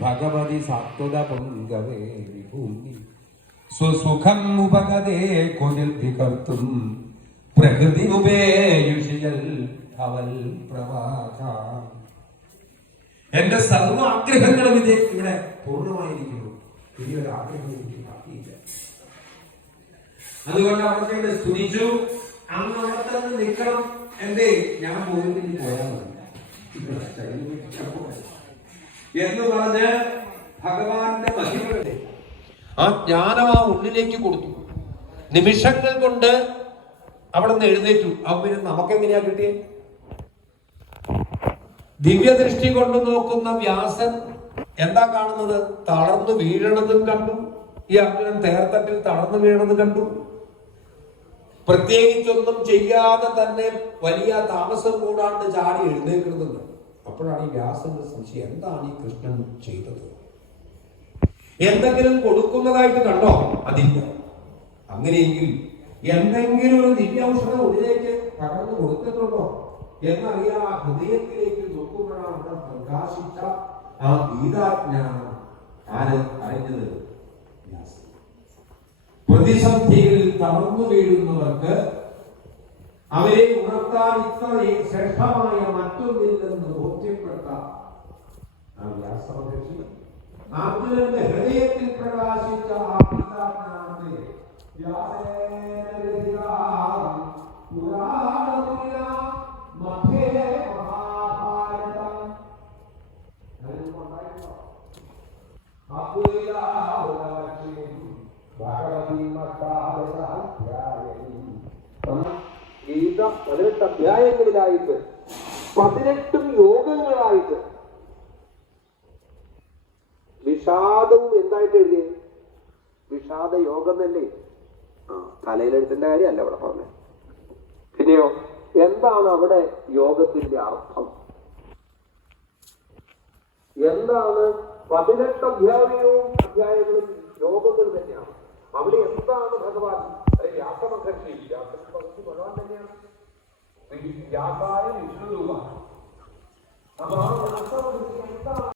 ഭഗവതി സാത്വത പൊങ്കവേ വിഭൂമി. സ്വസുഖം ഉപഗതേ കൊതിർഭികർത്തും പ്രകൃതി ഉപേയുഷിയൽ അവൽ പ്രവാച. എന്റെ സർവ ആഗ്രഹങ്ങളും ഇത് ഇവിടെ പൂർണമായിരിക്കുന്നു. ഇനി ഒരു ആഗ്രഹം എനിക്ക് ബാക്കിയില്ല. അതുകൊണ്ട് അവിടെ ഇവിടെ സ്തുതിച്ചു. അങ്ങ് അവിടെ നിൽക്കണം. എന്തേ? ഞാൻ പോയിട്ട് പോയാൽ മതി എന്ന് പറഞ്ഞ് ഭഗവാന്റെ മഹിമയുടെ ആ ജ്ഞാനം ആ ഉള്ളിലേക്ക് കൊടുത്തു. നിമിഷങ്ങൾ കൊണ്ട് അവിടെ നിന്ന് എഴുന്നേറ്റു. അവന് നമുക്കെങ്ങനെയാ കിട്ടിയേ? ദിവ്യദൃഷ്ടി കൊണ്ട് നോക്കുന്ന വ്യാസൻ എന്താ കാണുന്നത്? തളർന്നു വീഴണതും കണ്ടു. ഈ അർജുനൻ തേർത്തട്ടിൽ തളർന്നു വീഴണത് കണ്ടു. പ്രത്യേകിച്ചൊന്നും ചെയ്യാതെ തന്നെ വലിയ താമസം കൂടാണ്ട് ചാടി എഴുന്നേൽക്കുന്നത് അപ്പോഴാണ് ഈ വ്യാസന്റെ സംശയം എന്താണ് ഈ കൃഷ്ണൻ ചെയ്തത്? എന്തെങ്കിലും കൊടുക്കുന്നതായിട്ട് കണ്ടോ? അതില്ല. അങ്ങനെയെങ്കിൽ എന്തെങ്കിലും ഒരു ദിവ്യൌഷധം ഉള്ളിലേക്ക് പകർന്നു കൊടുത്തിട്ടുണ്ടോ? എന്നറിയാ ഹൃദയത്തിലേക്ക് നോക്കുമ്പോഴാണ് പ്രകാശിച്ച ആ ഗീതാജ്ഞാനം. ആര് അറിഞ്ഞത്? പ്രതിസന്ധികളിൽ തളർന്നു വീഴുന്നവർക്ക് അവരെ ഉണർത്താൻ ഇത്രയും ശ്രേഷ്ഠമായ മറ്റൊന്നില്ലെന്ന് ബോധ്യപ്പെട്ട ആ വ്യാസമഹർഷി അർജുനന്റെ ഹൃദയത്തിൽ പ്രകാശിച്ച ആ പിതാവിനാണ് വ്യാസേന രചിതാം ഉണ്ടായിരുന്നോ? പതിനെട്ട് അധ്യായങ്ങളിലായിട്ട് പതിനെട്ടും യോഗങ്ങളായിട്ട്. വിഷാദവും എന്തായിട്ട് എഴുതിയേ വിഷാദ യോഗം തന്നെ. ആ തലയിലെഴുത്തിന്റെ കാര്യമല്ല അവിടെ പറഞ്ഞത്. പിന്നെയോ എന്താണ് അവിടെ യോഗത്തിന്റെ അർത്ഥം? എന്താണ് പതിനെട്ട് അധ്യായവും അധ്യായങ്ങളും യോഗങ്ങൾ തന്നെയാണ്. അവിടെ എന്താണ് ഭഗവാൻ അത് വ്യാസമഹർഷി വ്യാസമഹർഷി ഭഗവാൻ തന്നെയാണ്. വ്യാസായ വിഷ്ണുരൂപമാണ് അപ്പൊ ആ വ്യാസമഹർഷി